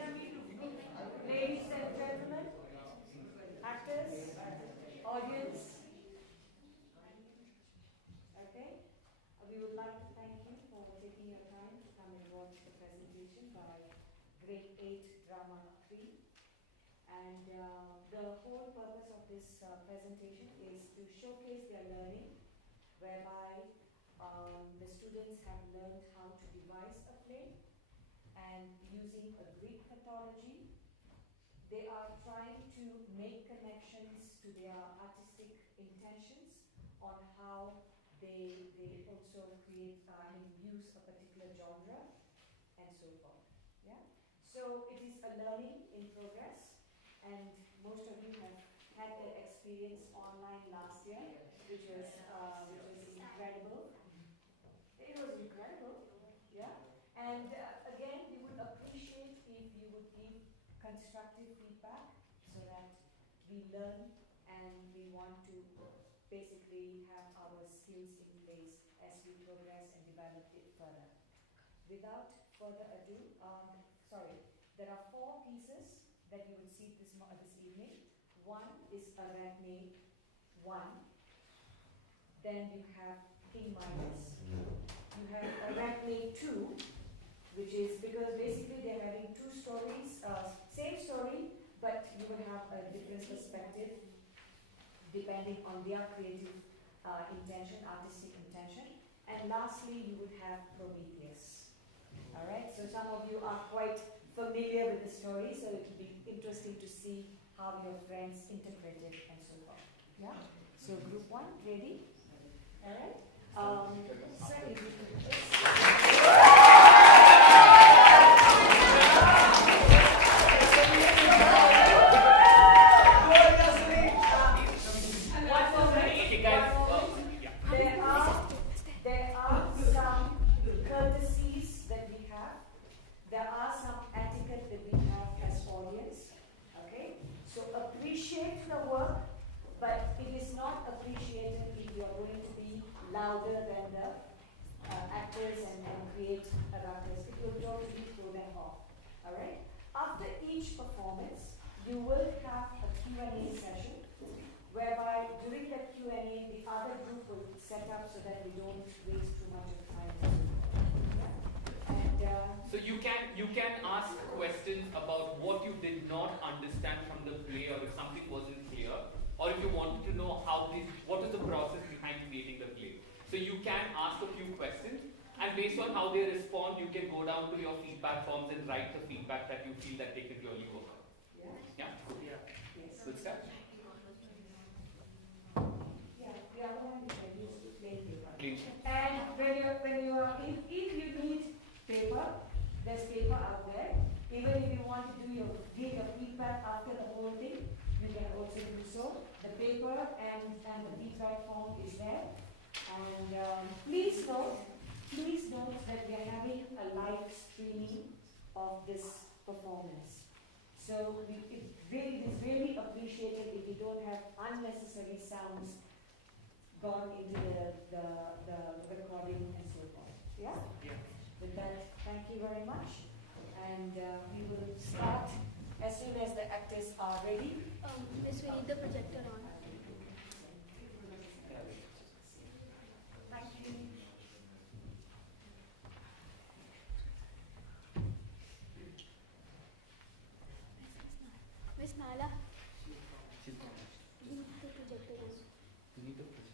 Ladies and gentlemen, actors, audience, okay, we would like to thank you for taking your time to come and watch the presentation by Grade 8 Drama 3. And the whole purpose of this presentation is to showcase their learning, whereby the students have learned how to devise a play, and using a Greek mythology, they are trying to make connections to their artistic intentions on how they also create and use a particular genre and so forth. Yeah. So it is a learning in progress, and most of you have had the experience online last year, which was incredible. It was incredible. Yeah. And again, we would appreciate if you would give constructive feedback so that we learn and we want to basically have our skills in place as we progress and develop it further. Without further ado, there are 4 pieces that you will see this evening. One is Arachne 1. Then you have King Midas. You have Arachne 2, which is because basically they're having 2 stories, same story, but you will have a different perspective depending on their creative intention, artistic intention. And lastly, you would have Prometheus. All right, so some of you are quite familiar with the story, so it will be interesting to see how your friends interpret it and so forth. Yeah. So group 1, ready? All right. There are some courtesies that we have. There are some etiquette that we have as audience. Okay? So appreciate the work, but it is not appreciated if you are going to be louder than the actors and create a ruckus. It will totally throw them off. Alright? After each performance, you will have a Q&A session, whereby during that Q&A, the other group will set up so that we don't waste too much of time. So you can ask questions about what you did not understand from the play, or if something wasn't clear, or if you wanted to know what is the process behind creating the play. So you can ask a few questions, and based on how they respond, you can go down to your feedback forms and write the feedback that you feel that they could really work on. Yeah? Yeah. Yes. Good stuff. Yeah, the other one is I use plain paper. Clean. And if you need paper, there's paper out there. Even if you want to give your feedback after the whole thing, you can also do so. The paper and the feedback form is there. And please note that we are having a live streaming of this performance. So it is really appreciated if you don't have unnecessary sounds gone into the recording and so forth. Yeah? Yeah. With that, thank you very much. And we will start as soon as the actors are ready. Miss, we need the projector on. Thank you. Miss Nala, we need the projector on. You need the projector.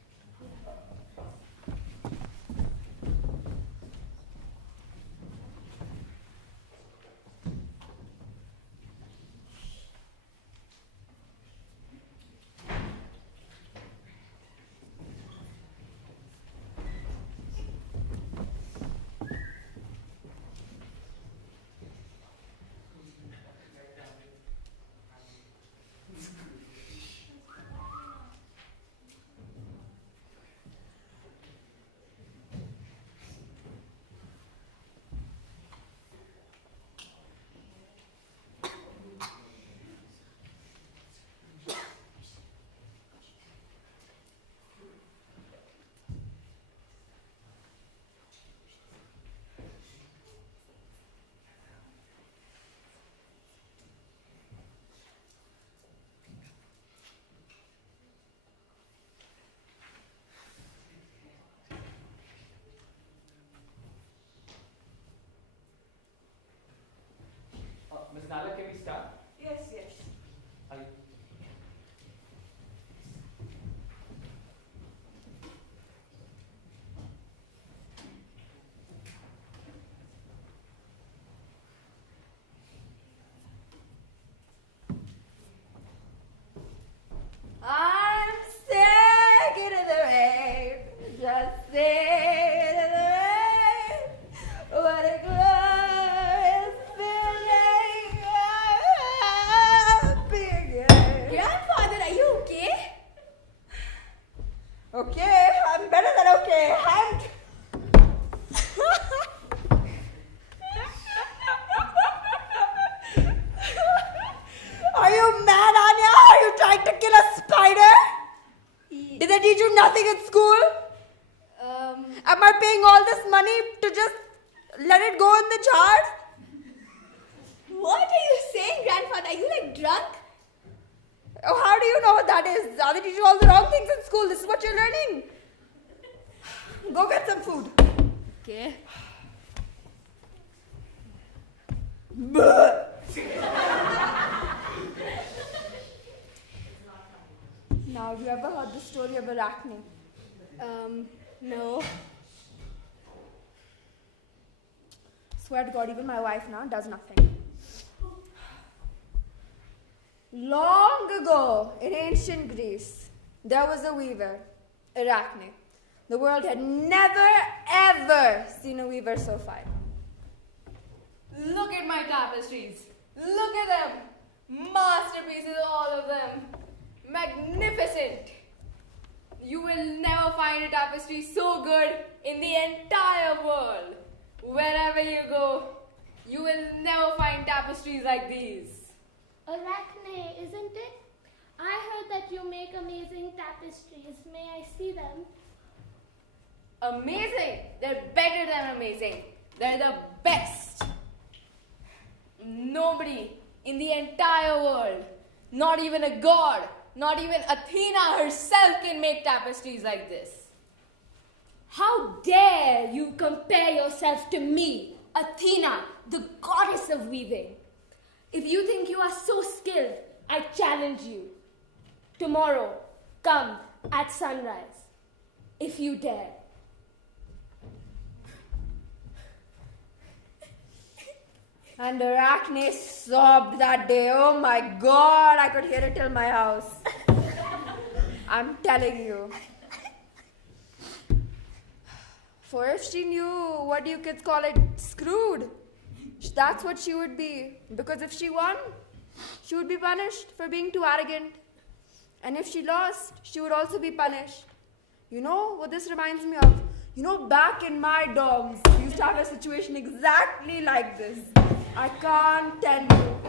paying all this money to just let it go in the jar? What are you saying, grandfather? Are you like drunk? Oh, how do you know what that is? They teach you all the wrong things in school. This is what you're learning. Go get some food. Okay. Now, have you ever heard the story of Arachne? No. Swear to God, even my wife now does nothing. Long ago, in ancient Greece, there was a weaver, Arachne. The world had never, ever seen a weaver so fine. Look at my tapestries. Look at them. Masterpieces, all of them. Magnificent. You will never find a tapestry so good in the entire world. Wherever you go, you will never find tapestries like these. Arachne, isn't it? I heard that you make amazing tapestries. May I see them? Amazing. They're better than amazing. They're the best. Nobody in the entire world, not even a god, not even Athena herself can make tapestries like this. How dare you compare yourself to me, Athena, the goddess of weaving? If you think you are so skilled, I challenge you. Tomorrow, come at sunrise, if you dare. And Arachne sobbed that day. Oh my God, I could hear it till my house. I'm telling you. For if she knew, what do you kids call it, screwed, that's what she would be. Because if she won, she would be punished for being too arrogant. And if she lost, she would also be punished. You know what this reminds me of? You know, back in my dorms, we used to have a situation exactly like this. I can't tell you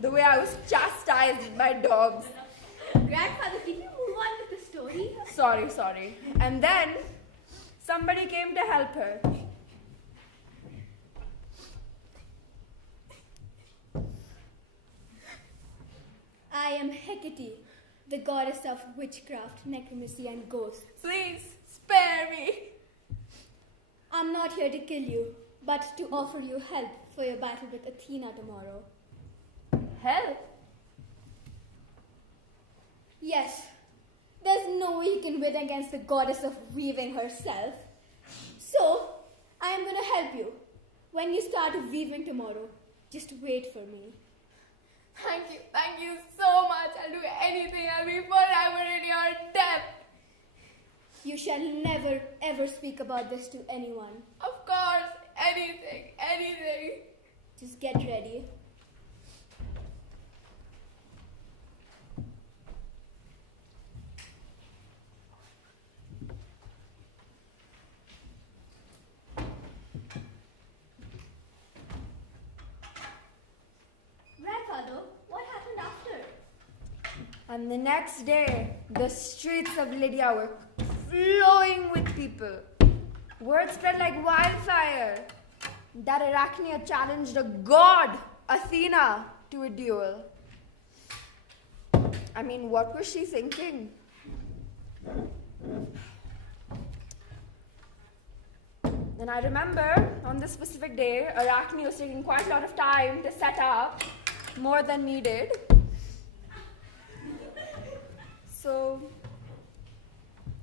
the way I was chastised by dogs. Grandfather, can you move on with the story? Sorry. And then somebody came to help her. I am Hecate, the goddess of witchcraft, necromancy, and ghosts. Please, spare me. I'm not here to kill you, but to offer you help for your battle with Athena tomorrow. Help? Yes, there's no way you can win against the goddess of weaving herself. So, I am going to help you. When you start weaving tomorrow, just wait for me. Thank you so much. I'll do anything. I'll be forever in your debt. You shall never ever speak about this to anyone. Of course, anything. Just get ready. Grandfather, what happened after? And the next day, the streets of Lydia were flowing with people. Word spread like wildfire that Arachne had challenged a god, Athena, to a duel. I mean, what was she thinking? And I remember on this specific day, Arachne was taking quite a lot of time to set up, more than needed. So,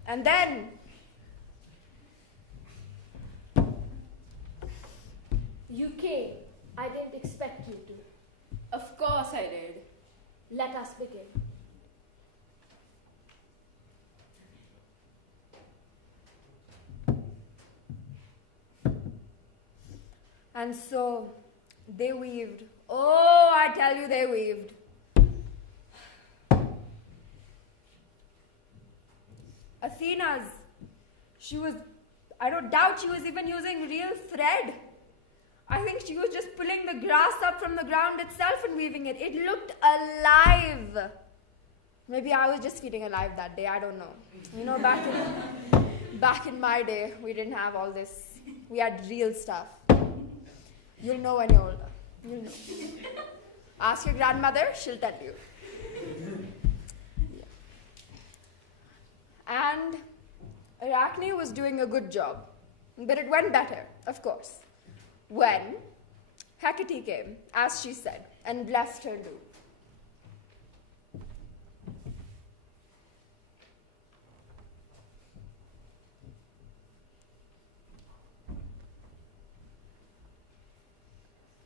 and then You came. I didn't expect you to. Of course I did. Let us begin. And so they weaved. Oh, I tell you, they weaved. Athena's, I don't doubt she was even using real thread. I think she was just pulling the grass up from the ground itself and weaving it. It looked alive. Maybe I was just feeling alive that day, I don't know. You know, Back in my day, we didn't have all this. We had real stuff. You'll know when you're older. You'll know. Ask your grandmother, she'll tell you. Yeah. And Arachne was doing a good job. But it went better, of course, when Hecate came, as she said, and blessed her loop.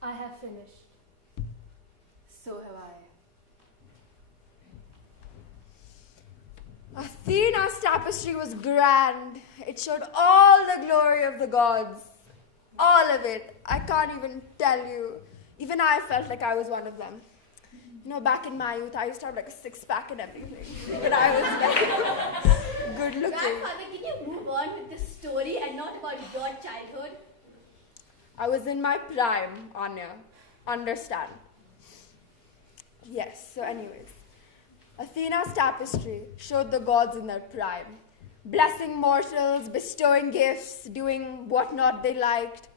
I have finished. So have I. Athena's tapestry was grand. It showed all the glory of the gods. All of it. I can't even tell you. Even I felt like I was one of them. You know, back in my youth, I used to have like a six-pack and everything. But I was like good looking. Grandfather, can you move on with the story and not about your childhood? I was in my prime, Anya. Understand? Yes, so anyways. Athena's tapestry showed the gods in their prime, blessing mortals, bestowing gifts, doing what not they liked.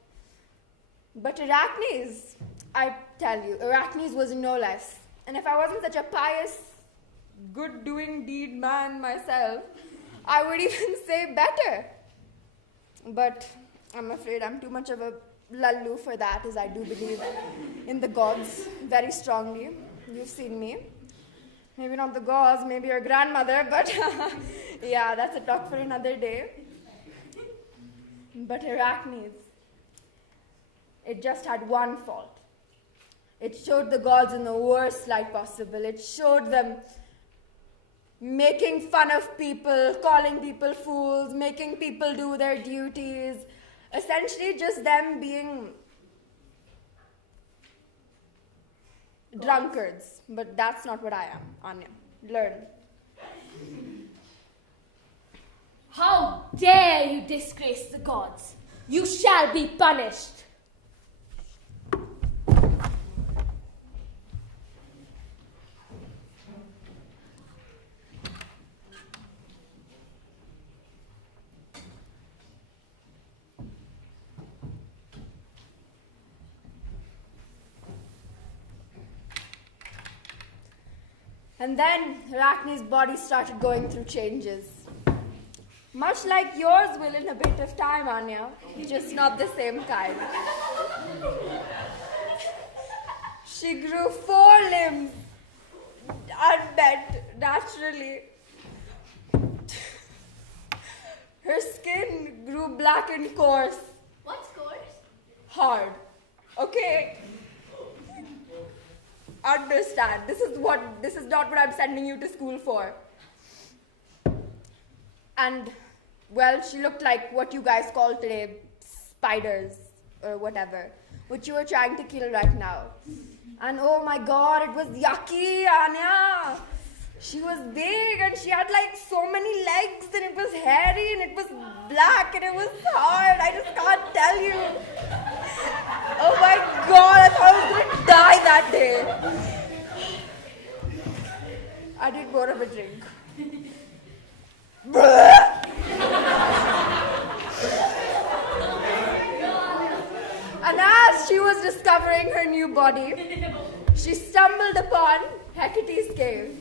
But Arachne's, I tell you, Arachne's was no less. And if I wasn't such a pious, good-doing deed man myself, I would even say better. But I'm afraid I'm too much of a lallu for that, as I do believe in the gods very strongly. You've seen me. Maybe not the gods, maybe your grandmother, but yeah, that's a talk for another day. But Arachne's, it just had one fault. It showed the gods in the worst light possible. It showed them making fun of people, calling people fools, making people do their duties, essentially just them being drunkards. But that's not what I am, Anya. Learn. How dare you disgrace the gods? You shall be punished. And then Arachne's body started going through changes. Much like yours will in a bit of time, Anya. Just not the same kind. She grew 4 limbs, unbent, naturally. Her skin grew black and coarse. What's course? Hard. Okay? Understand. This is not what I'm sending you to school for. And, well, she looked like what you guys call today spiders or whatever, which you are trying to kill right now. And oh my god, it was yucky, Anya. She was big and she had like so many legs and it was hairy and it was black and it was hard. I just can't tell you. Oh my god, I thought I was going to die that day. I did more of a drink. And as she was discovering her new body, she stumbled upon Hecate's cave.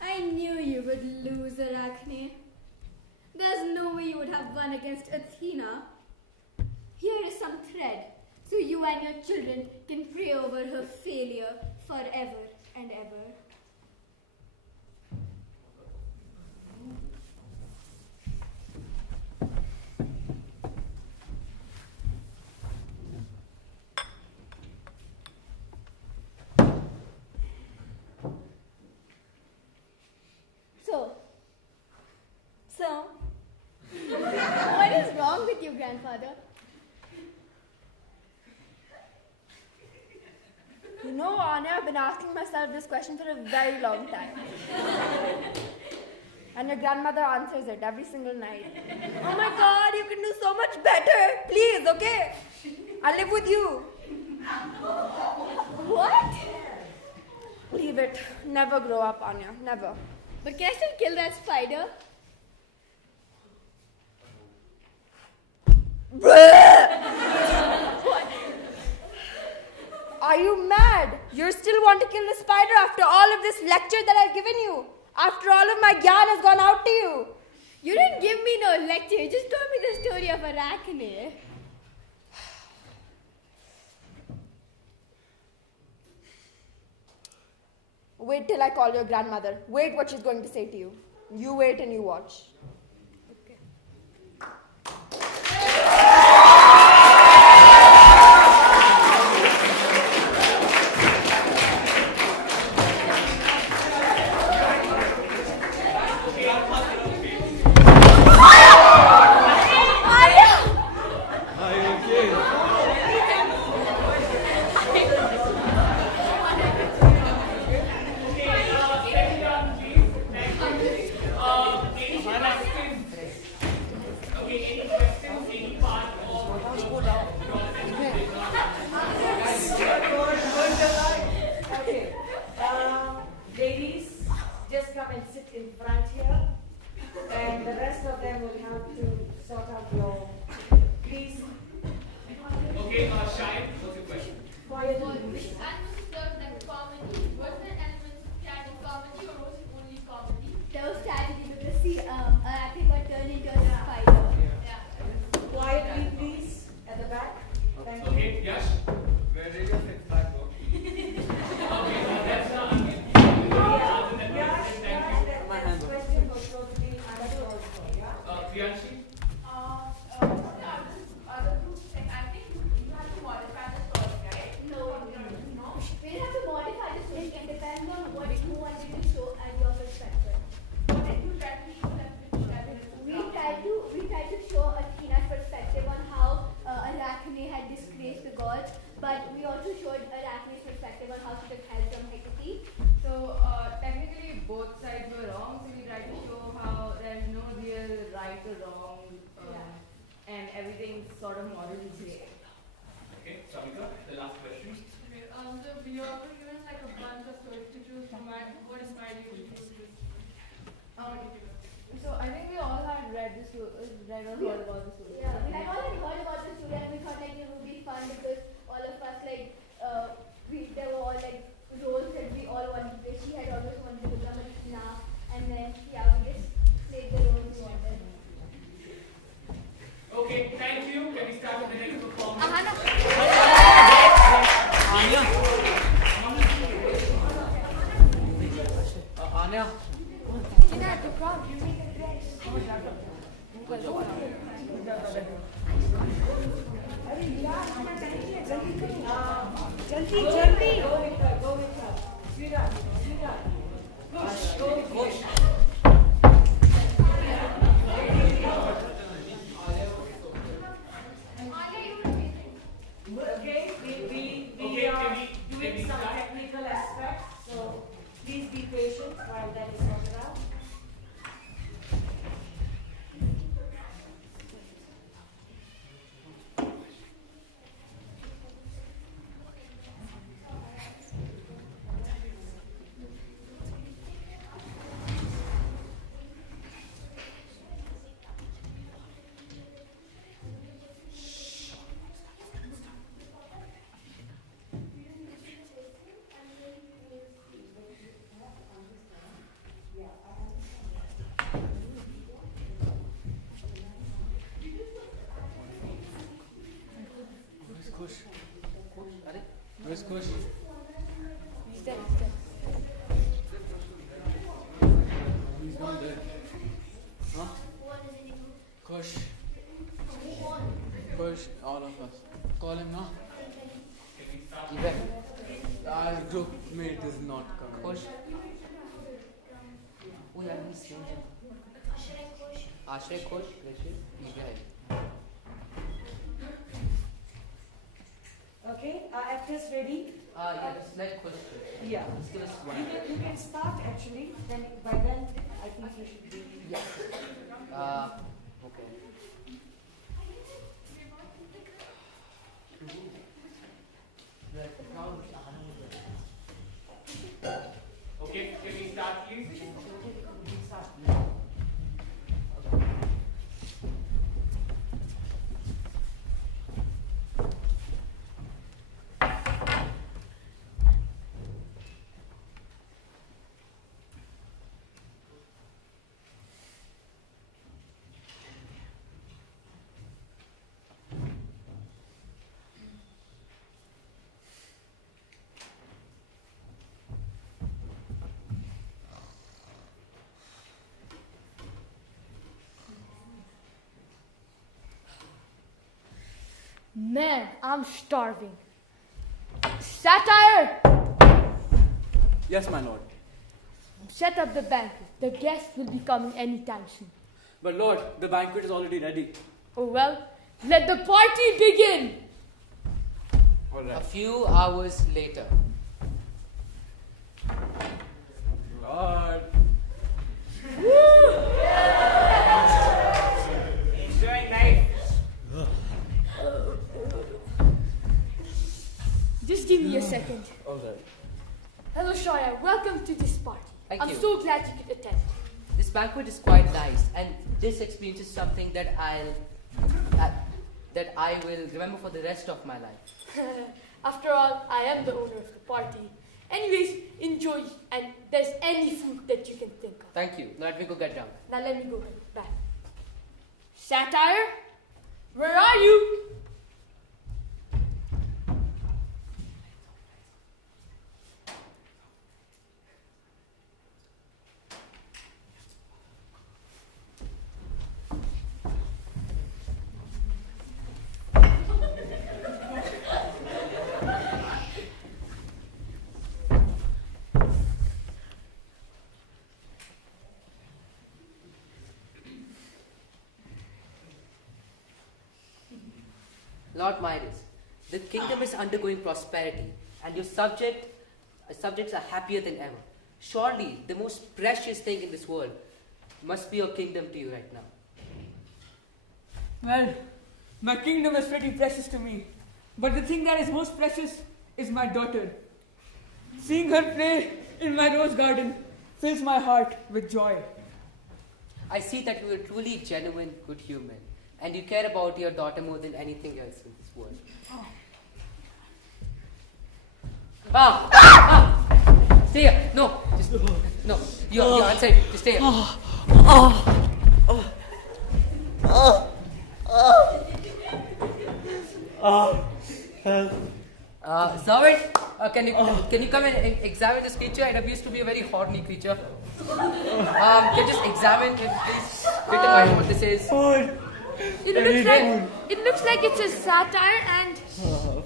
I knew you would lose, Arachne. There's no way you would have won against Athena. Here is some thread, so you and your children can pray over her failure forever and ever. So, what is wrong with you, grandfather? You know, Anya, I've been asking myself this question for a very long time. And your grandmother answers it every single night. Oh my god, you can do so much better. Please, okay? I'll live with you. What? Leave it. Never grow up, Anya. Never. But can I still kill that spider? Are you mad? You still want to kill the spider after all of this lecture that I've given you? After all of my gyan has gone out to you? You didn't give me no lecture. You just told me the story of Arachne. Wait till I call your grandmother. Wait what she's going to say to you. You wait and you watch. Ladies, just come and sit in front here, and the rest of them will have to sort out your, please. Okay, Shine, what's your question? Quietly. Which animals served like comedy? Was there elements of tragic comedy or was it only comedy? There was tragedy because see, Arachne got turned into a spider. Yeah. Quietly, please, at the back. Thank you. Okay, Yash? Where did your fifth back go? Okay, that's That question was supposed to be answered also, yeah? Priyanshi? Other groups, like I think you have to modify the story, right? No. We have to modify the story. It depends on what you wanted to show and your perspective. What did you try to show them? We tried to show Athena's perspective on how Arachne had disgraced the gods, but we also showed Arachne's perspective on how she took help from Hecate. So technically both sides were wrong, so we tried to show how there's no real right or wrong, and everything's sort of morally gray. Okay, Samika, the last question. Okay, so we were given like a bunch of stories to choose from. What inspired you to choose this? So I think we all had read or heard about the story. Yeah, we had already heard about the story and we thought like it would be fun because all of us there were all like roles that we all wanted to play. She had always wanted to become Athena, and then we just played the roles we wanted. Okay, thank you. Can we start with the next performance? Anya. Jaldi. Go with her. Sweetheart. Push. Go with her. Okay, we are doing some technical aspects, so please be patient while that is sorted out. Where's Kush? He's not there. Huh? Kush. Kush, all of us. Call him now. Our group mate is not coming. Kush. Oh yeah, he's changing. Ashay Kush, Rachel, he's behind. Okay, are actors ready? Yeah, just let Kush. Yeah. Just give us one. You can start actually. Then by then I think you should be. Yeah. Okay. Okay, can we start please? Man, I'm starving. Satire! Yes, my lord. Set up the banquet. The guests will be coming anytime soon. But lord, the banquet is already ready. Oh well, let the party begin! All A right. few hours later. Lord. Enjoying life. Just give me a second. All right. Hello, Shaya. Welcome to this party. Thank I'm you. so glad you could attend. This banquet is quite nice, and this experience is something that I will remember for the rest of my life. After all, I am the owner of the party. Anyways, enjoy, and there's any food that you can think of. Thank you. Now let me go get drunk. Now let me go back. Satire, where are you? Lord Midas, the kingdom is undergoing prosperity, and your subjects are happier than ever. Surely, the most precious thing in this world must be your kingdom to you right now. Well, my kingdom is pretty precious to me. But the thing that is most precious is my daughter. Seeing her play in my rose garden fills my heart with joy. I see that you are a truly genuine, good human, and you care about your daughter more than anything else in this world. Stay here. No, just no. You're unsafe. Just stay here. Servant, can you come and examine this creature? It appears to be a very horny creature. Can you just examine it, please? Get in mind what this is. It looks like it's a satire, and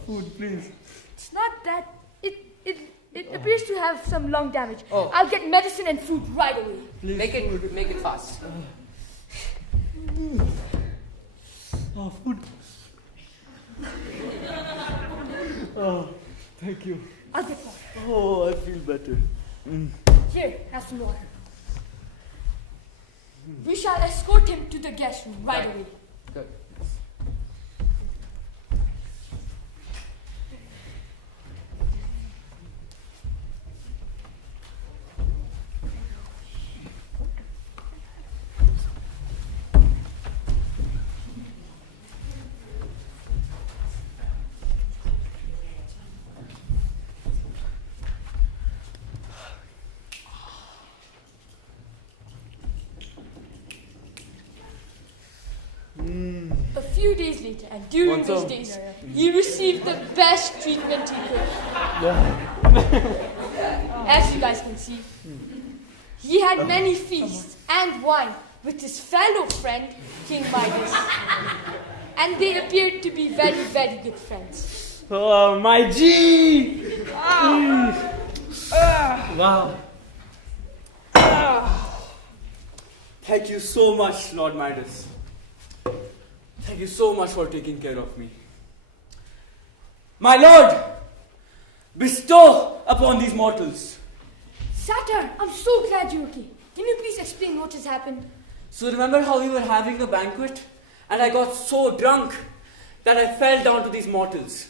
Food, please. it's not that. It appears to have some lung damage. Oh. I'll get medicine and food right away. Make it fast. Oh, food. Oh, thank you. I'll get more. Oh, I feel better. Here, have some water. We shall escort him to the guest room right Right. away. Good. A few days later, and during Want this some? day's, he received the best treatment he could. As you guys can see, he had many feasts and wine with his fellow friend, King Midas. And they appeared to be very, very good friends. Oh, my G! Wow. Thank you so much, Lord Midas. Thank you so much for taking care of me. My lord, bestow upon these mortals. Satyr, I'm so glad you're okay. Can you please explain what has happened? So remember how we were having a banquet and I got so drunk that I fell down to these mortals.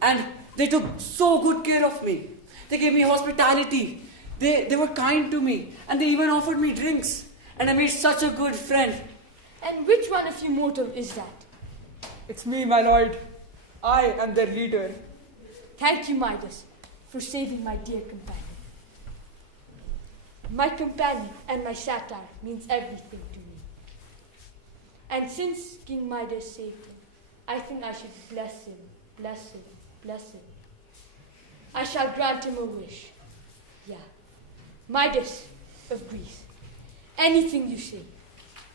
And they took so good care of me. They gave me hospitality. They were kind to me and they even offered me drinks. And I made such a good friend. And which one of you mortal is that? It's me, my lord. I am their leader. Thank you, Midas, for saving my dear companion. My companion and my satire means everything to me. And since King Midas saved him, I think I should bless him, bless him, bless him. I shall grant him a wish. Yeah. Midas of Greece, anything you say,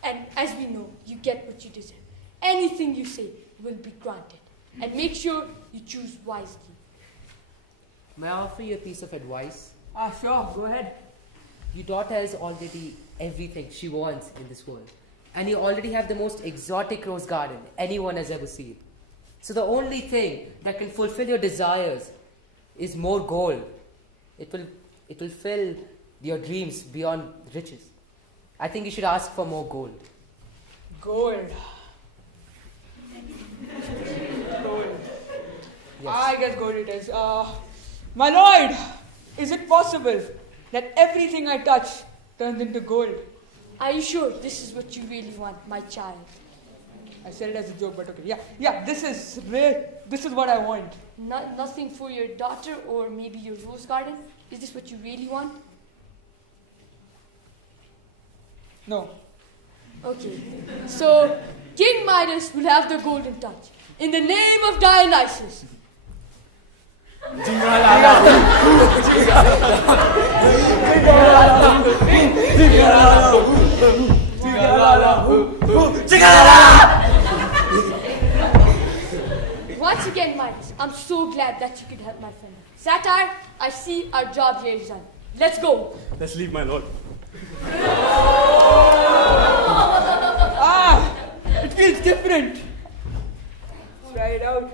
and as we know, you get what you deserve. Anything you say will be granted. And make sure you choose wisely. May I offer you a piece of advice? Sure, go ahead. Your daughter has already everything she wants in this world. And you already have the most exotic rose garden anyone has ever seen. So the only thing that can fulfill your desires is more gold. It will fill your dreams beyond riches. I think you should ask for more gold. Gold. Gold. Yes. I guess gold it is. My lord, is it possible that everything I touch turns into gold? Are you sure this is what you really want, my child? I said it as a joke, but okay. Yeah, this is real. This is what I want. Nothing for your daughter or maybe your rose garden? Is this what you really want? No. Okay. So, King Midas will have the golden touch. In the name of Dionysus. Once again, Midas, I'm so glad that you could help my friend. Satyr, I see our job here is done. Let's go. Let's leave, my lord. It feels different. Try it out.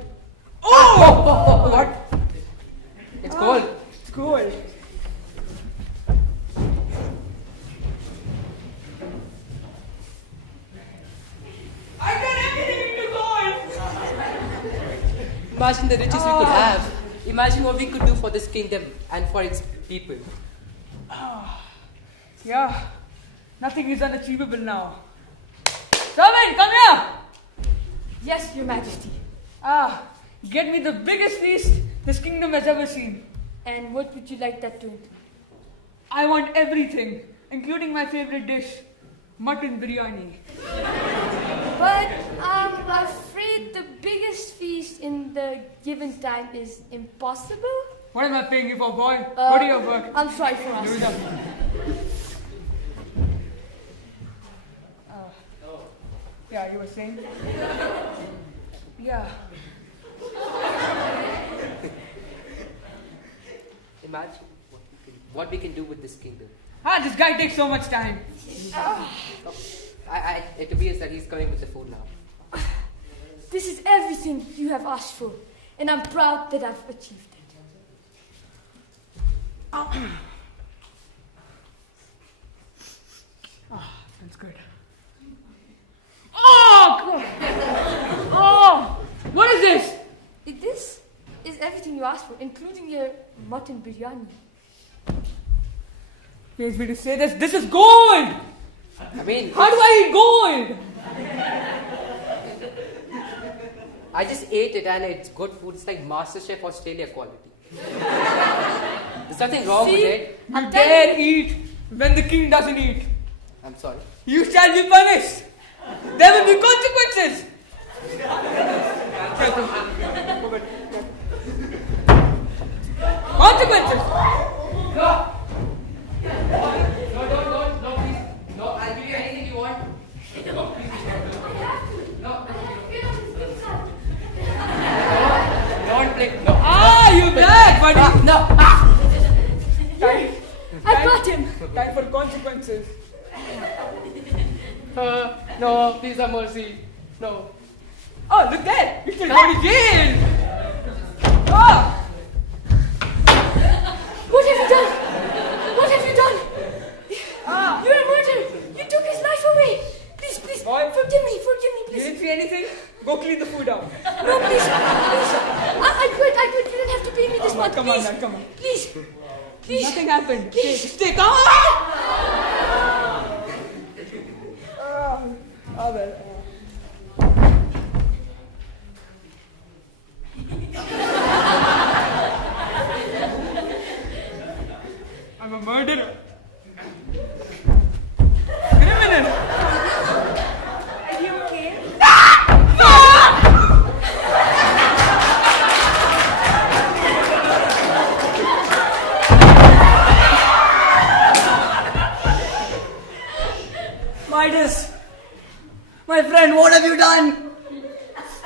Oh! What? It's gold. It's gold. I turned everything into gold. Imagine the riches we could have. Imagine what we could do for this kingdom and for its people. Yeah, nothing is unachievable now. Servant, come here! Yes, Your Majesty. Get me the biggest feast this kingdom has ever seen. And what would you like that to include? I want everything, including my favorite dish, mutton biryani. But I'm afraid the biggest feast in the given time is impossible. What am I paying you for, boy? Go to your work. I'm sorry for Do it asking. up. Yeah, you were saying? Yeah. Imagine what we can do with this kingdom. This guy takes so much time. It appears that he's coming with the food now. This is everything you have asked for, and I'm proud that I've achieved it. That's good. Oh, God. Oh, what is this? This is everything you asked for, including your mutton biryani. Pains me to say this. This is gold. I mean, How do I eat gold? I just ate it and it's good food. It's like MasterChef Australia quality. There's nothing wrong with it. You dare eat when the king doesn't eat. I'm sorry. You shall be punished. There will be consequences. Consequences. No, please. No, I'll give you anything you want. No, please. No. Don't play. No. You back, buddy. No. I got him. Time for consequences. No, please have mercy. No. Oh, look there. You should go to jail. Oh. What have you done? What have you done? You're a murderer. You took his life away. Please, Boy. forgive me, You please. didn't see anything? Go clean the food up. No, please. I quit. You don't have to pay me this month. Come on, Please. man, come on. Please. Nothing happened. Please. Stay calm. Oh, well. I'm a murderer. Criminal. Are you okay? Midas, my friend, what have you done?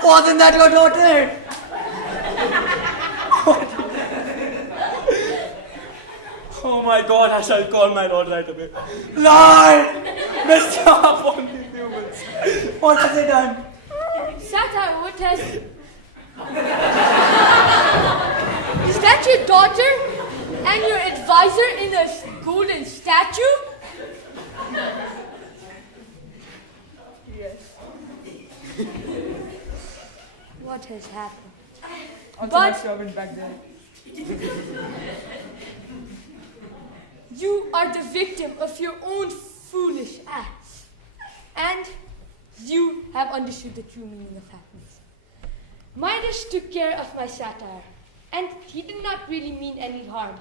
Wasn't that your daughter? Oh my God, I shall call my lord right away. Lord! Mr. upon these humans. What has he done? Satire, what has... Is that your daughter? And your advisor in a golden statue? Yes. What has happened? Also my But- servant back there. You are the victim of your own foolish acts. And you have understood the true meaning of happiness. Midas took care of my satire, and he did not really mean any harm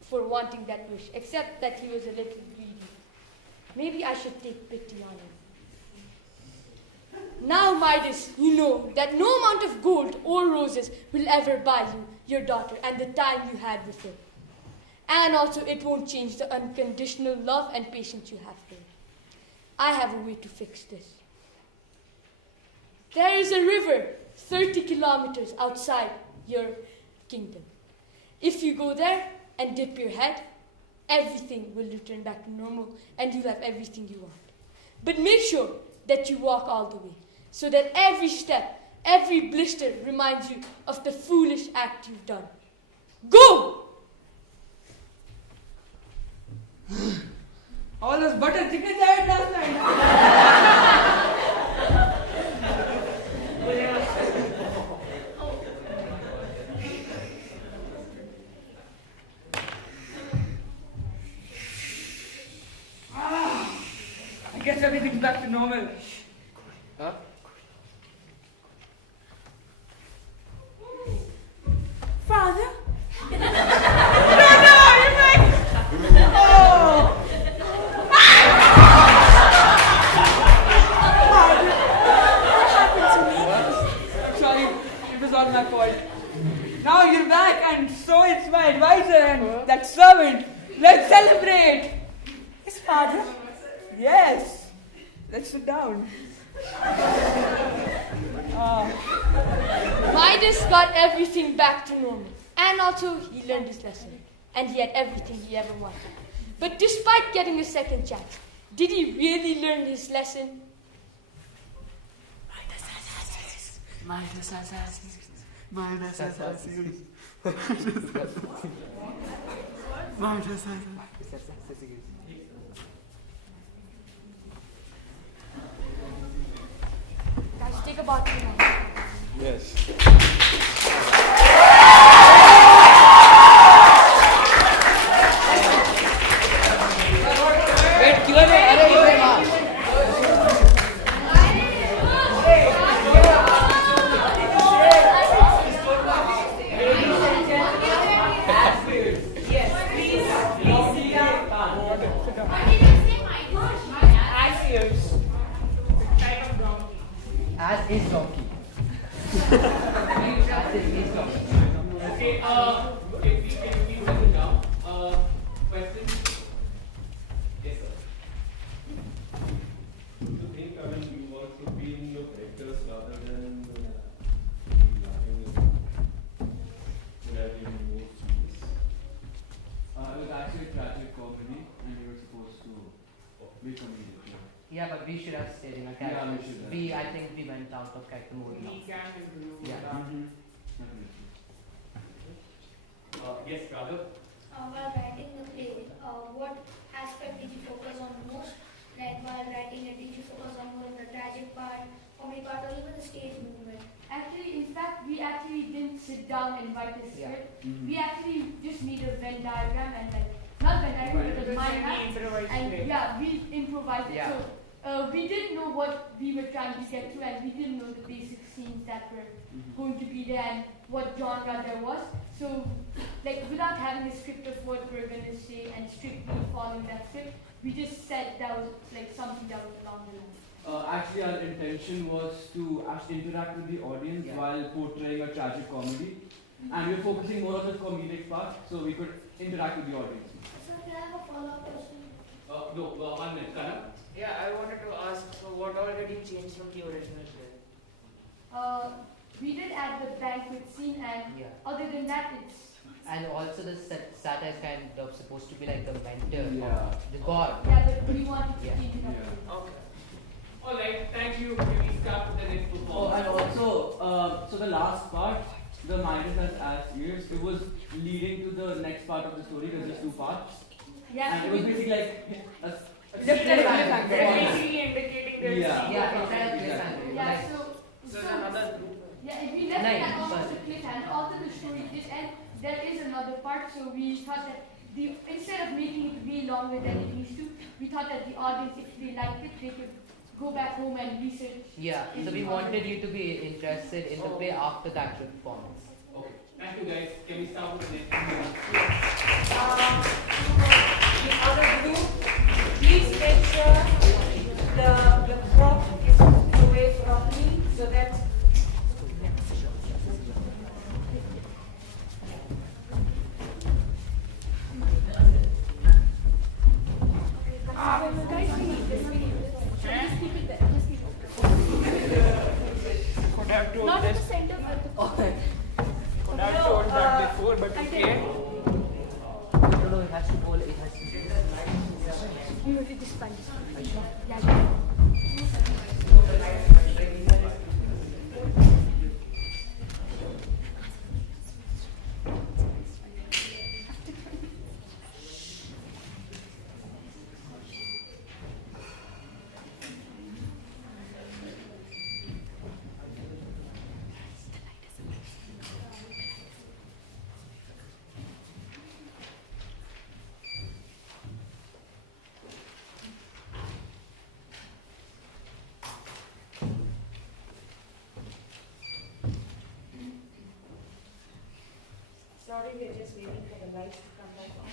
for wanting that wish, except that he was a little greedy. Maybe I should take pity on him. Now, Midas, you know that no amount of gold or roses will ever buy you your daughter and the time you had with her. And also, it won't change the unconditional love and patience you have for her. I have a way to fix this. There is a river 30 kilometers outside your kingdom. If you go there and dip your head, everything will return back to normal and you'll have everything you want. But make sure that you walk all the way, so that every step, every blister reminds you of the foolish act you've done. Go! All those butter chickens I had last night. I guess everything's back to normal. Huh? Father? Sorry, it was all my fault. Now you're back, and so is my advisor and that servant. Let's celebrate. His father? Yes. Let's sit down. Midas got everything back to normal. And also, he learned his lesson. And he had everything he ever wanted. But despite getting a second chance, did he really learn his lesson? Midas assassins. Midas assassins. Midas assassins. Guys, take a bath. Yes. Wait, क्यों है? अरे ये माँ. As is donkey. As is donkey. Okay, can we settle down? Questions? Yes, sir. To think, I mean, you want to be in your characters rather than would have been more serious. It was actually a tragic comedy, and we were supposed to be comedic. Yeah, but we should have stayed in our Yeah, characters. we should have. I think we went out of character mode now. Yeah. Yes, Raghav? While writing the play, what aspect did you focus on most? Like while writing it, did you focus on more of the tragic part, comedy part, or even the stage movement? Actually, in fact, we actually didn't sit down and write the Yeah. script. We actually just made a Venn diagram and not Venn diagram, but a mind map. And yeah, we improvised it. Yeah. So we didn't know what we were trying to get to, and we didn't know the basic scenes that were going to be there and what genre there was. So, without having a script of what we're going to say and strictly following that script, we just said that was something that was along the line. Actually, our intention was to actually interact with the audience while portraying a tragic comedy. And we were focusing more on the comedic part, so we could interact with the audience. So can I have a follow-up question? No, 1 minute. Karan? Yeah, I wanted to ask, so what all did you change from the original play? We did add the banquet scene, and other than that, it's And also the satyr is kind of supposed to be like the mentor, Yeah. the god. Yeah, but we want to Yeah. keep it up. Yeah. Okay. Alright, thank you. Can we start with the next Oh, performance? and also, so the last part, the Midas has asked years, it was leading to the next part of the story, because there's two parts. Yeah. And it was basically like a Basically indicating there's Yeah. Yeah, it's kind of cliffhanger. Yeah, Like, So there's another group. yeah, if we left Nine, that off sorry. the cliffhanger, after the story this end, there is another part, so we thought that instead of making it be longer than it needs to, we thought that the audience, if they liked it, they could go back home and research. yeah, so we wanted you to be interested in the play after the actual performance. Okay. Thank you guys. Can we start with the next performance? The other group, please make sure the prop is away from me so that Could have told Not in the this. center, but Could have told that before, but okay. No, it has to go, it has to we will just find it. Yeah, sorry, we're just waiting for the lights to come back on.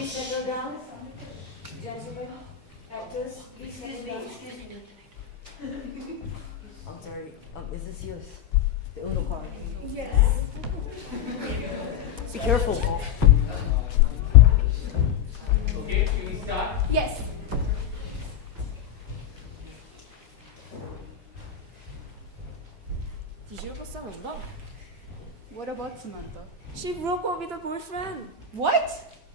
Please settle down. Gentlemen, actors, please settle down. I'm sorry. Is this yours? The Uno card. Yes. Be careful. Okay, can we start? Yes. Did you was in love? What about Samantha? She broke up with her boyfriend. What?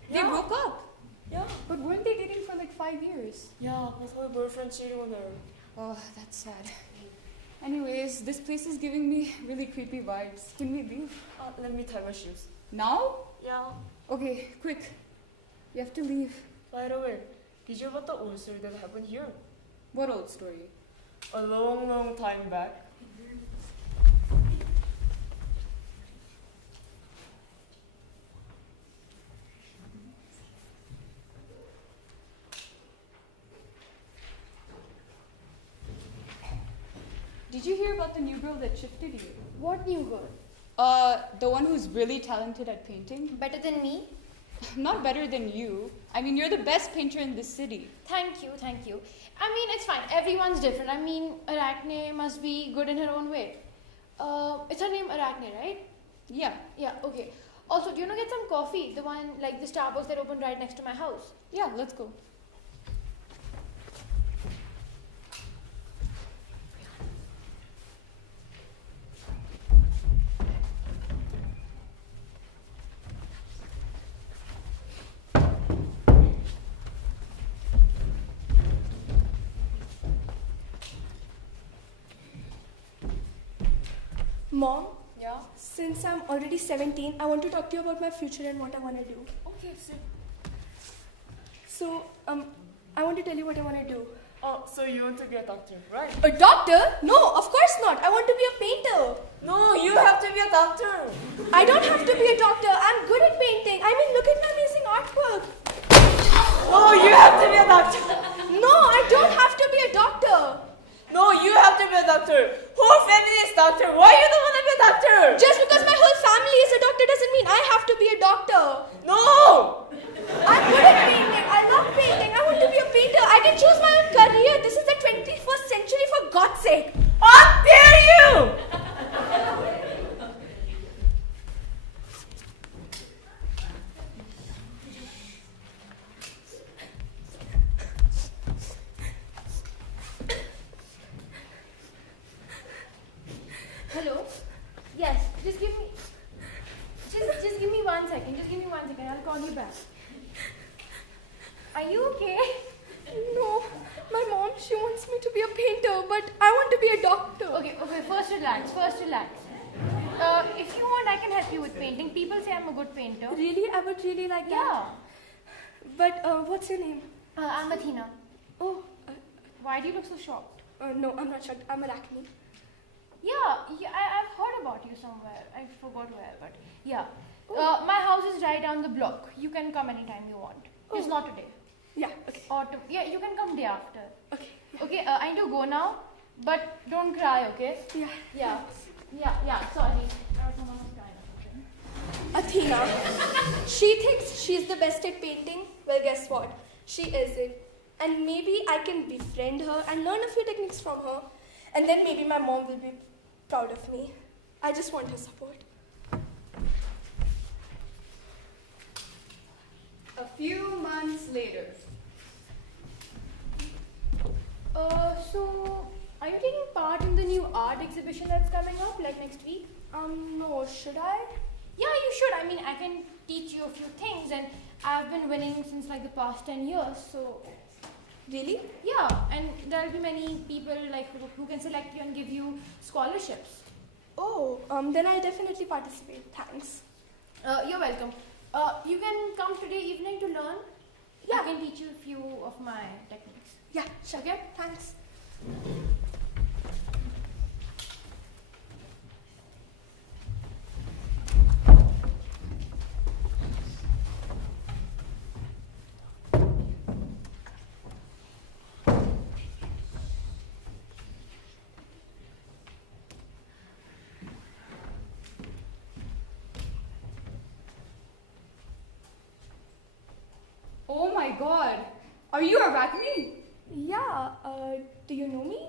They Yeah. broke up? Yeah. But weren't they dating for like 5 years? Yeah, but her boyfriend cheated on her. Oh, that's sad. Anyways, this place is giving me really creepy vibes. Can we leave? Let me tie my shoes. Now? Yeah. Okay, quick. We have to leave. By the way, did you hear about the old story that happened here? What old story? A long, long time back. Did you hear about the new girl that shifted you? What new girl? The one who's really talented at painting. Better than me? Not better than you. I mean, you're the best painter in this city. Thank you, thank you. I mean, it's fine. Everyone's different. I mean, Arachne must be good in her own way. It's her name Arachne, right? Yeah, okay. Also, do you want to get some coffee? The one, like the Starbucks that opened right next to my house. Yeah, let's go. Mom? Yeah? Since I'm already 17, I want to talk to you about my future and what I want to do. Okay, So, I want to tell you what I want to do. Oh, so you want to be a doctor, right? A doctor? No, of course not. I want to be a painter. No, you have to be a doctor. I don't have to be a doctor. I'm good at painting. I mean, look at my amazing artwork. No, you have to be a doctor. No, I don't have to be a doctor. No, you have to be a doctor. Whole family is doctor. Why you don't want to be a doctor? Just because my whole family is a doctor doesn't mean I have to be a doctor. No! I'm good at painting. I love painting. I want to be a painter. I can choose my own career. This is the 21st century, for God's sake. How dare you! Hello? Yes, just give me 1 second. Just give me 1 second. I'll call you back. Are you okay? No, my mom, she wants me to be a painter, but I want to be a doctor. Okay, first relax. If you want, I can help you with painting. People say I'm a good painter. Really? I would really like that. Yeah. But what's your name? I'm Athena. Oh. Why do you look so shocked? No, I'm not shocked. I'm Arachne. Yeah, I've heard about you somewhere. I forgot where, but yeah. My house is right down the block. You can come anytime you want. It's not today. Yeah, okay. Yeah, you can come day after. Okay. Okay, I need to go now, but don't cry, okay? Yeah. Yeah, sorry. Athena, she thinks she's the best at painting. Well, guess what? She isn't. And maybe I can befriend her and learn a few techniques from her. And then maybe my mom will be proud of me. I just want her support. A few months later. So, are you taking part in the new art exhibition that's coming up, like next week? No, should I? Yeah, you should. I mean, I can teach you a few things, and I've been winning since like the past 10 years, so... Really? Yeah, and there'll be many people like who can select you and give you scholarships. Oh, then I'll definitely participate. Thanks. You're welcome. You can come today evening to learn. Yeah. I can teach you a few of my techniques. Yeah, sure. Okay, thanks. Oh my god. Are you Arachne? Yeah, do you know me?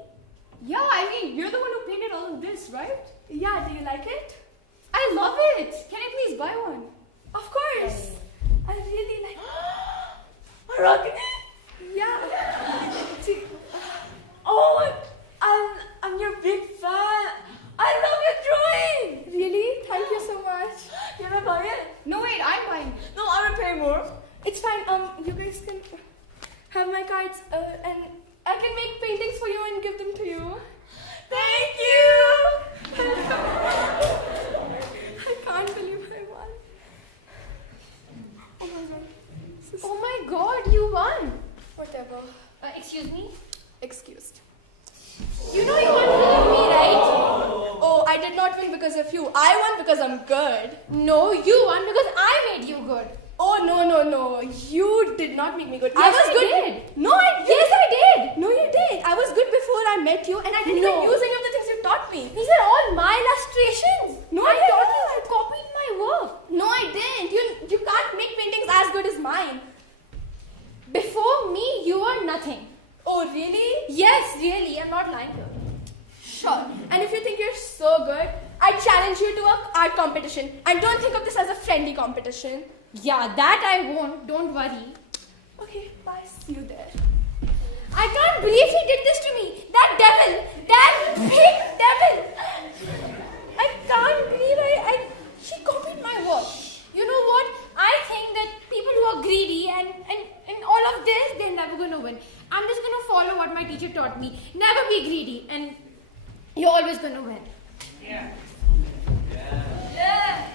Yeah, I mean, you're the one who painted all of this, right? Yeah, do you like it? I love it. Can I please buy one? Of course. I really like it. Arachne? Yeah. Oh, I'm your big fan. I love your drawing. Really? Thank you so much. Can I buy it? No, wait, I'm buying. No, I will pay more. It's fine. You guys can have my cards, and I can make paintings for you and give them to you. Thank you. I can't believe I won. Oh my god. Oh my god, you won. Whatever. Excuse me? Excused. You know you won because of me, right? Oh, I did not win because of you. I won because I'm good. No, you won because I made you good. Oh, no. You did not make me good. Yes, I was good. did. No, I did. Yes, I did. No, you did. I was good before I met you, and I didn't even use any of the things you taught me. These are all my illustrations. No, I I taught didn't. you. You copied my work. No, I didn't. You can't make paintings as good as mine. Before me, you were nothing. Oh, really? Yes, really. I'm not lying here. Sure. And if you think you're so good, I challenge you to an art competition. And don't think of this as a friendly competition. Yeah, that I won't. Don't worry. Okay, bye. See you there. I can't believe he did this to me. That devil. That big devil. I can't believe she copied my work. You know what? I think that people who are greedy and all of this, they're never going to win. I'm just going to follow what my teacher taught me. Never be greedy and you're always going to win. Yeah. Yeah.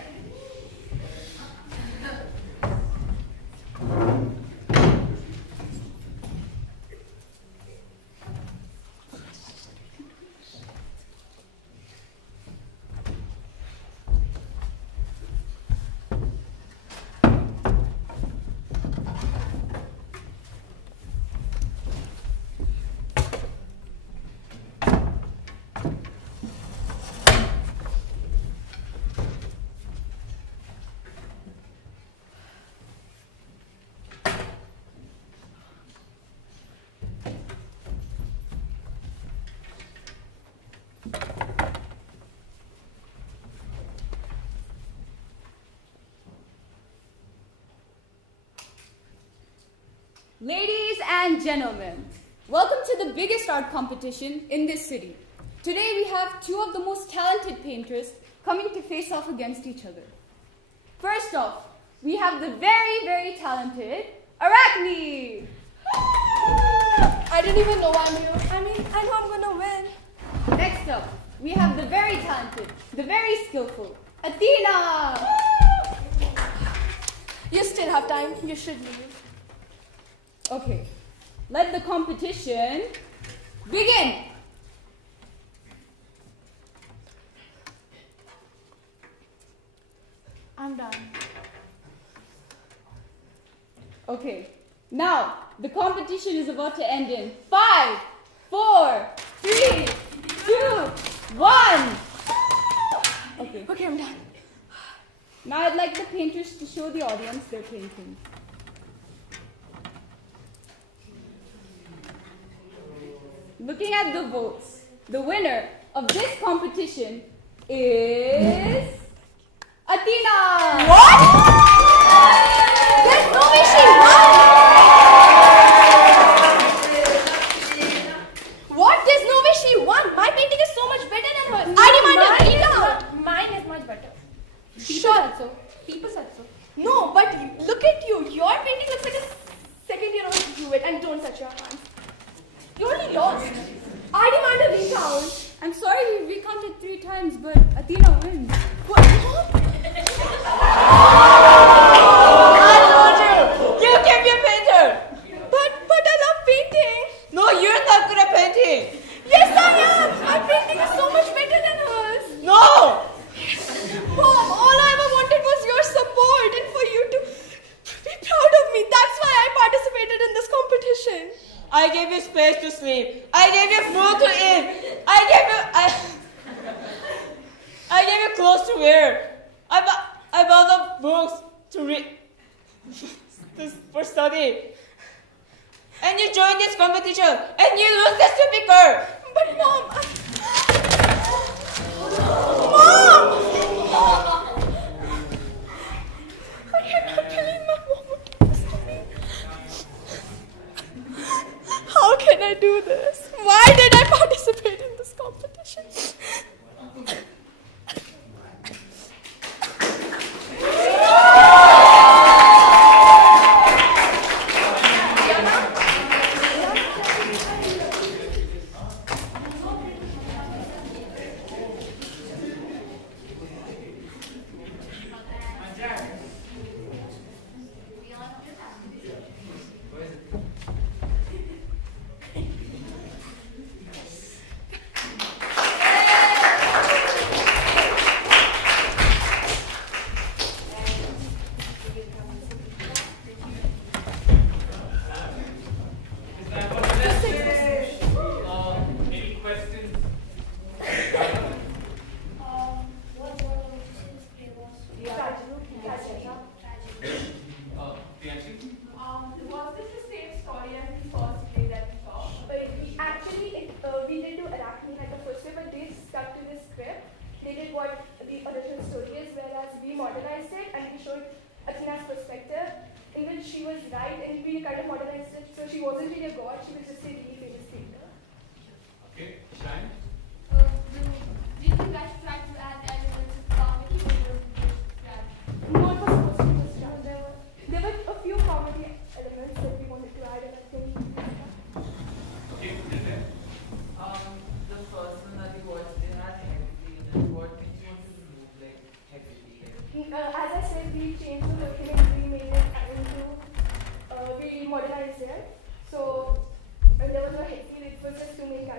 Ladies and gentlemen, welcome to the biggest art competition in this city. Today we have two of the most talented painters coming to face off against each other. First off, we have the very, very talented Arachne. I didn't even know I'm here. I mean, I know I'm gonna win. Next up, we have the very talented, the very skillful Athena. You still have time. You should leave. Okay, let the competition begin. I'm done. Okay, now the competition is about to end in 5, 4, 3, 2, 1. Okay, I'm done. Now I'd like the painters to show the audience their paintings. Looking at the votes, the winner of this competition is Athena. What? There's no way she won. What? There's no way she won. My painting is so much better than hers. I demand a recount. Mine is much better. People said so. People said so. No, but look at you. Your painting looks like a second-year-old drew it, and don't touch your hands. You only lost. I demand a recount. I'm sorry we recounted 3 times, but Athena wins. What? I told you! You can be a painter! But I love painting. No, you're not good at painting! Yes, I am. My painting is so much better than hers. No! Mom, all I ever wanted was your support and for you to be proud of me. That's why I participated in this competition. I gave you space to sleep. I gave you food to eat. I gave you clothes to wear. I bought the books to read for study. And you joined this competition and you lose the stupid girl. But Mom, Mom! I cannot believe my mom would do this to me. How can I do this? Why did I participate in this competition?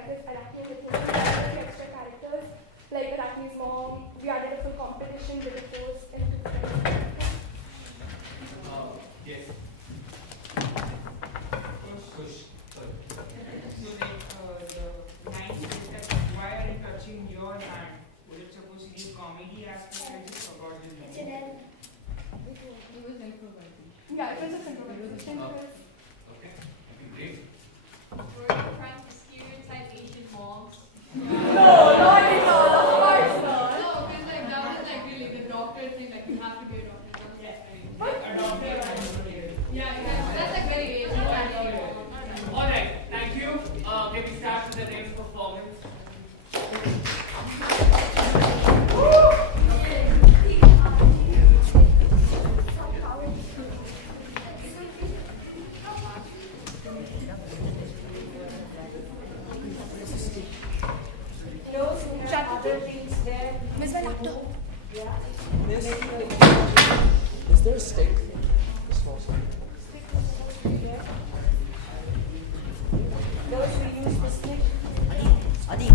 characters, Arachne and Athena. We added a few extra characters, like Arachne's mom. We added a full competition with the force and Yes. Push. Sorry. So the line says that why are you touching your hand? Was it supposed to be comedy aspect? I just forgot the name. It's an L. It was improvising. yeah, it was a improvisation. Okay. Great. Were you trying to stereotype Asian moms? No, not at all. Of course not. No, because like that was like really the doctor thing, like you have to be a doctor. That was A doctor. yeah, exactly. That's like very Asian. Alright, thank you. Can we start with the next performance? Those who have other things there. Miss my laptop. Yeah. Miss, is there a stick? A small stick. Those who use the stick. Adi.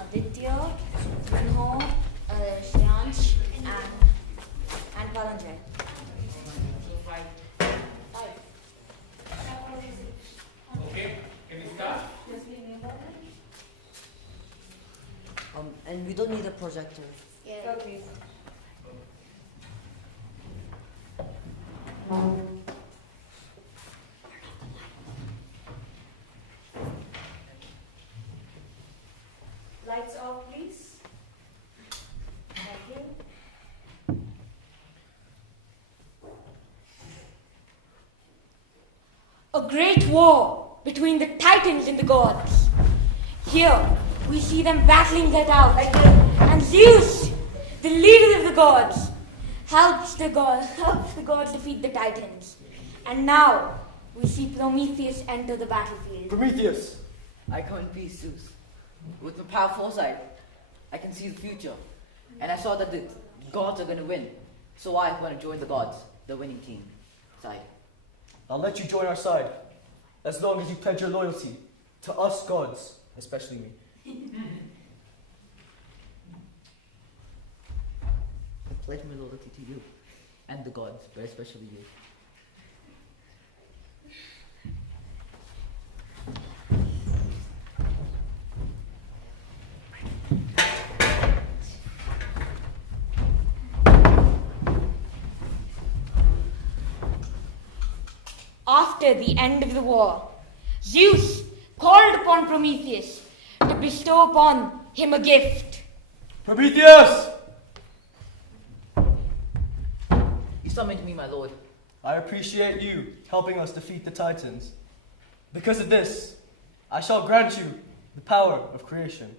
Aditya, Vinho, Shreyansh, and Paranjay. Okay, can we start? And we don't need a projector. Okay. Lights off, please. Thank you. A great war between the Titans and the gods. Here we see them battling that out. And Zeus, the leader of the gods, helps the gods defeat the Titans. And now we see Prometheus enter the battlefield. Prometheus! I can't be Zeus. With my powerful foresight, I can see the future. And I saw that the gods are going to win. So I'm going to join the gods, the winning team side. I'll let you join our side, as long as you pledge your loyalty to us gods, especially me. I pledge my loyalty to you, and the gods, but especially you. After the end of the war, Zeus called upon Prometheus to bestow upon him a gift. Prometheus! You summoned me, my lord. I appreciate you helping us defeat the Titans. Because of this, I shall grant you the power of creation.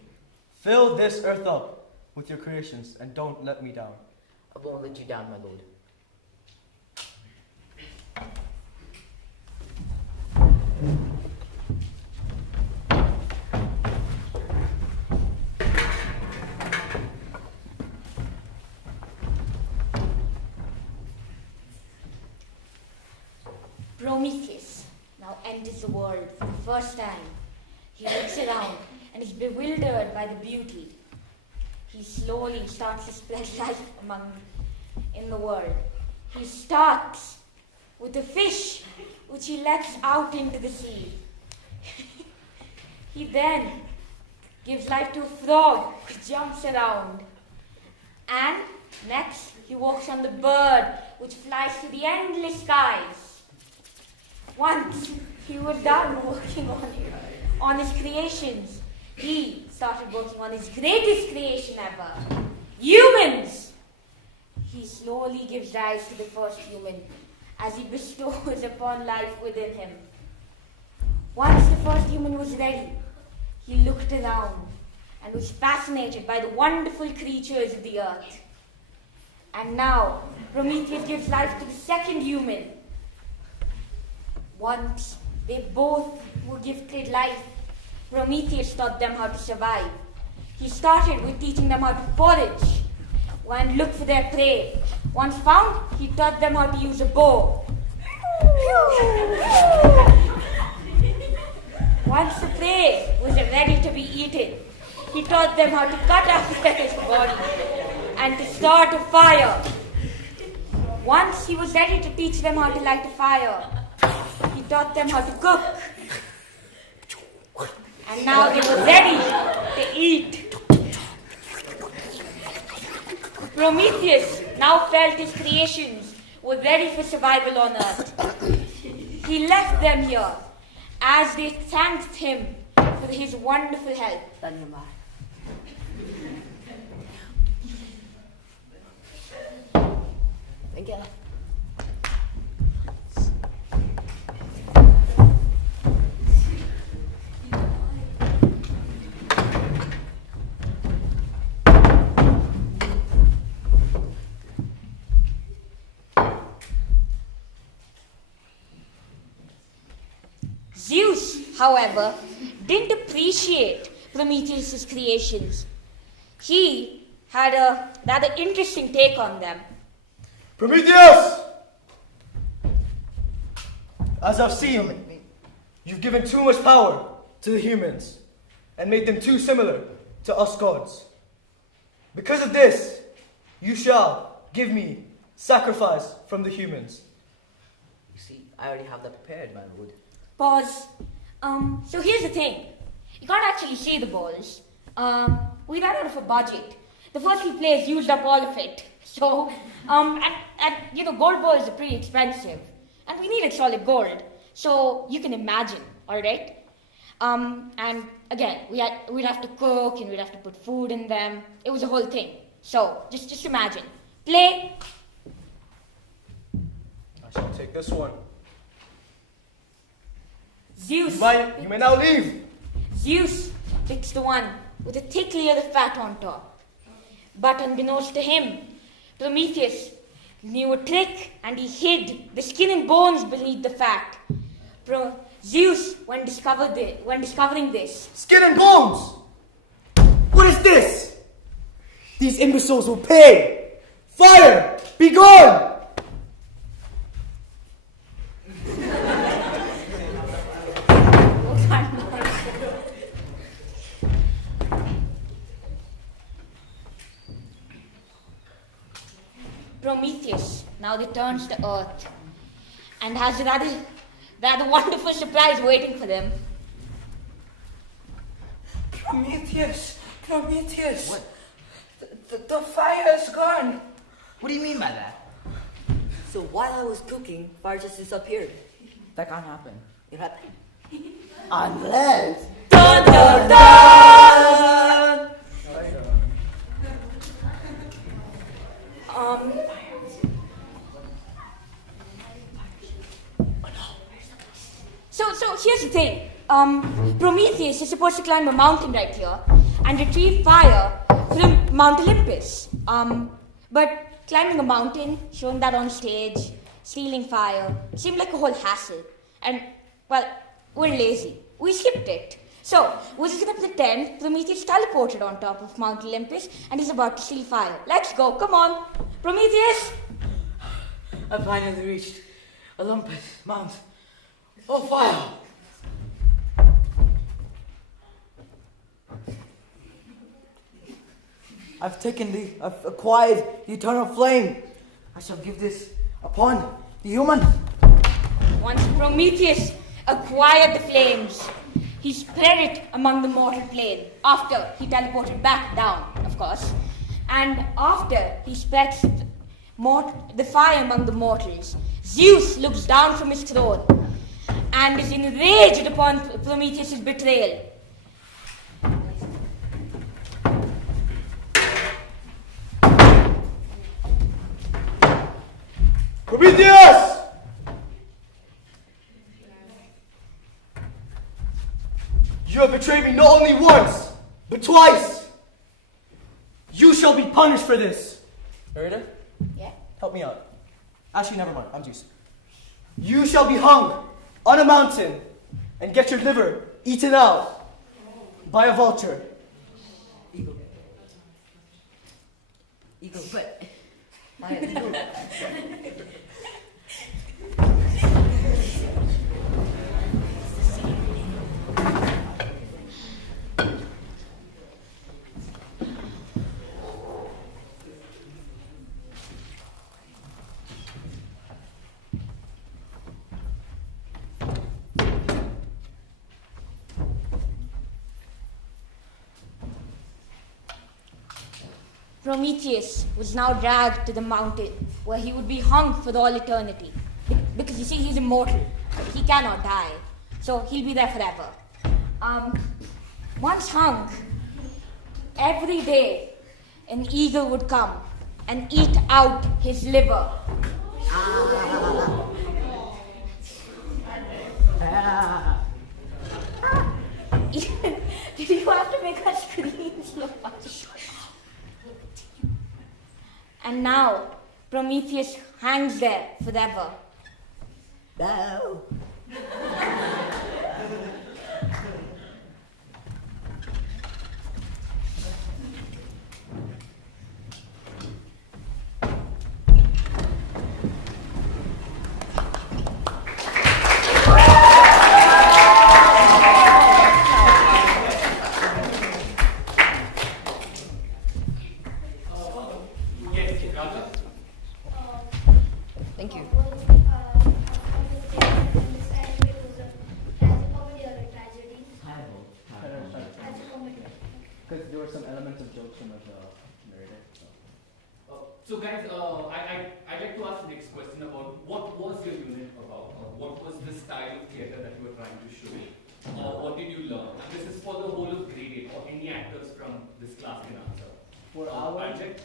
Fill this earth up with your creations and don't let me down. I won't let you down, my lord. Prometheus now enters the world for the first time. He looks around and is bewildered by the beauty. He slowly starts to spread life in the world. He starts with a fish which he lets out into the sea. He then gives life to a frog which jumps around. And next he walks on the bird which flies to the endless skies. Once he was done working on his creations, he started working on his greatest creation ever, humans. He slowly gives rise to the first human as he bestows upon life within him. Once the first human was ready, he looked around and was fascinated by the wonderful creatures of the earth. And now Prometheus gives life to the second human. Once they both were gifted life, Prometheus taught them how to survive. He started with teaching them how to forage and look for their prey. Once found, he taught them how to use a bow. Once the prey was ready to be eaten, he taught them how to cut off his body and to start a fire. Once he was ready to teach them how to light a fire, he taught them how to cook. And now they were ready to eat. Prometheus now felt his creations were ready for survival on Earth. He left them here as they thanked him for his wonderful help. Thank you. Zeus, however, didn't appreciate Prometheus' creations. He had a rather interesting take on them. Prometheus! As I've seen, you've given too much power to the humans and made them too similar to us gods. Because of this, you shall give me sacrifice from the humans. You see, I already have that prepared, my lord. Pause. So here's the thing. You can't actually see the balls. We ran out of a budget. The first few players used up all of it. So, gold balls are pretty expensive. And we needed solid gold. So, you can imagine, alright? And again, we'd have to cook and we'd have to put food in them. It was a whole thing. So, just imagine. Play. I shall take this one. Zeus. You may now leave. Zeus picks the one with a thick layer of fat on top. But unbeknownst to him, Prometheus knew a trick and he hid the skin and bones beneath the fat. Zeus, when discovering this. Skin and bones! What is this? These imbeciles will pay! Fire! Be gone! Prometheus now returns to Earth and has a rather wonderful surprise waiting for them. Prometheus! What? The fire is gone. What do you mean by that? So while I was cooking, fire just disappeared. That can't happen. It happened. Unless. Dun, dun, dun! So here's the thing. Prometheus is supposed to climb a mountain right here and retrieve fire from Mount Olympus. But climbing a mountain, showing that on stage, stealing fire, seemed like a whole hassle. And, well, we're lazy. We skipped it. So, we're just gonna pretend Prometheus teleported on top of Mount Olympus and he's about to steal fire. Let's go, come on. Prometheus! I finally reached Olympus Mount. Oh, fire! I've acquired the eternal flame. I shall give this upon the human. Once Prometheus acquired the flames, he spread it among the mortal plane. After he teleported back down, of course. And after he spread the fire among the mortals, Zeus looks down from his throne and is enraged upon Prometheus' betrayal. Prometheus! You have betrayed me not only once, but twice. You shall be punished for this. Merida? Yeah? Help me out. Actually, never mind. I'm Zeus. You shall be hung on a mountain and get your liver eaten out by a vulture. Ego, but... My ego. Prometheus was now dragged to the mountain where he would be hung for all eternity. Because you see, he's immortal. He cannot die. So he'll be there forever. Once hung, every day an eagle would come and eat out his liver. Did you have to make her scream so much? And now Prometheus hangs there forever. No. Thank you. Because there were some elements of jokes from the narrative. So guys, I'd like to ask the next question about what was your unit about? What was the style of theatre that you were trying to show? What did you learn? And this is for the whole of grade 8, or any actors from this class can answer. For our project?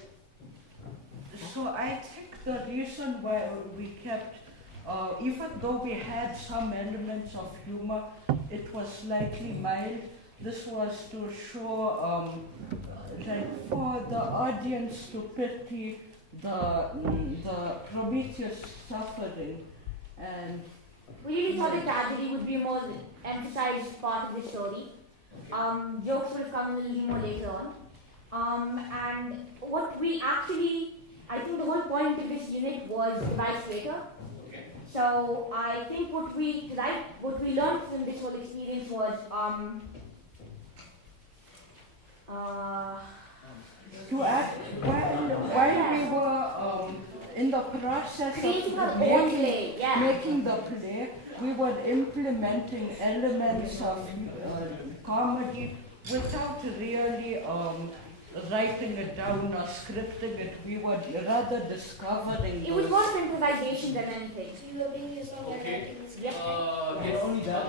So I think the reason why we kept, even though we had some elements of humor, it was slightly mild. This was to show, like, for the audience to pity the Prometheus suffering, and We really thought the tragedy would be a more emphasized part of the story. Jokes would have come a little more later on. And what we actually, I think the whole point of this unit was device theatre. Okay. So I think what we learned from this whole experience was to act while we were in the process creating our of own play, yeah. making the play, we were implementing elements of comedy without really writing it down or scripting it. We were rather discovering. It was more of improvisation than anything. So you were being yourself like that in this Yes, only that.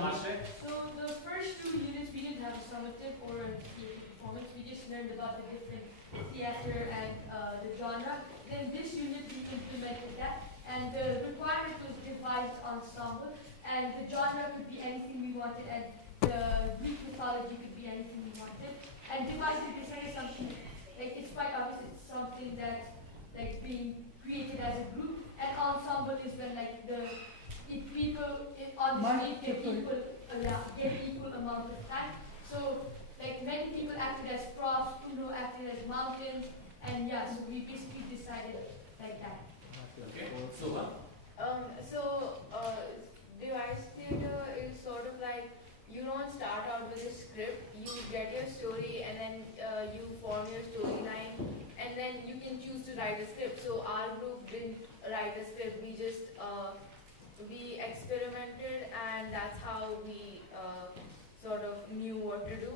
So the first 2 units we didn't have a summative or a theater performance. We just learned about the different theater and the genre. Then this unit we implemented that, and the requirement was devised ensemble, and the genre could be anything we wanted, and the Greek mythology could be anything we wanted. And devised design is something like it's quite obvious. It's something that's like being created as a group, and ensemble is when like people on the stage get equal amount of time. So like many people acted as props, acted as mountains, and yeah, so we basically decided like that. Okay. So device theatre is sort of like you don't start out with a script, you get your story and then you form your storyline and then you can choose to write a script. So our group didn't write a script, we just we experimented and that's how we sort of knew what to do.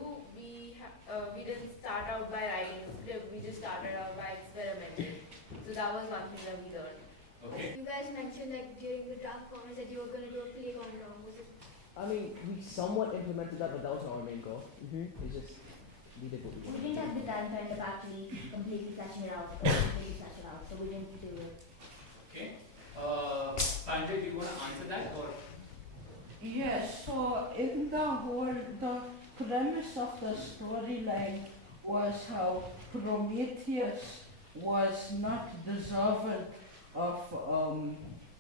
We didn't start out by writing a script, we just started out by experimenting. So that was one thing that we learned. Okay. You guys mentioned like during the draft conference that you were going to do a play gone wrong. Was it? I mean, we somewhat implemented that, but that was our main goal. It's just we did what we We wanted. didn't have the time to end up actually completely fleshing it out, so we didn't do it. Okay. Sanjay, do you want to answer that or? Yes, so in the premise of the storyline was how Prometheus was not deserving of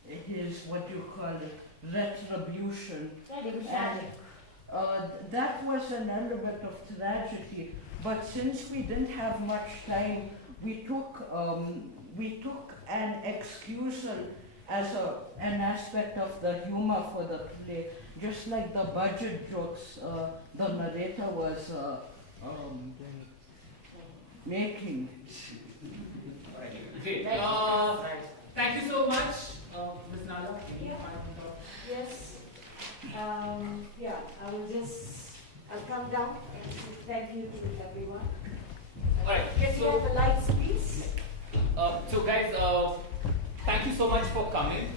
his, what you call it, retribution. And that was an element of tragedy. But since we didn't have much time, we took an excusal as an aspect of the humor for the play. Just like the budget jokes the narrator was making. Great. Thank you so much, Ms. Nala. Yes. Yeah, I'll come down and say thank you to everyone. Alright, Can we have the lights, please? So guys, thank you so much for coming.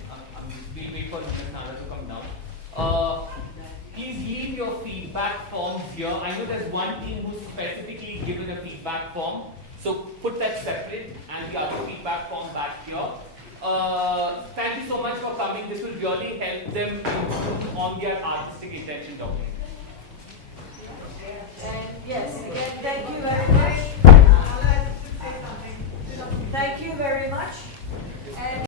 We'll wait for Ms. Nada to come down. Please leave your feedback forms here. I know there's one team who's specifically given a feedback form. So put that separate and the other feedback form back here. Thank you so much for coming. This will really help them improve on their artistic intention document. And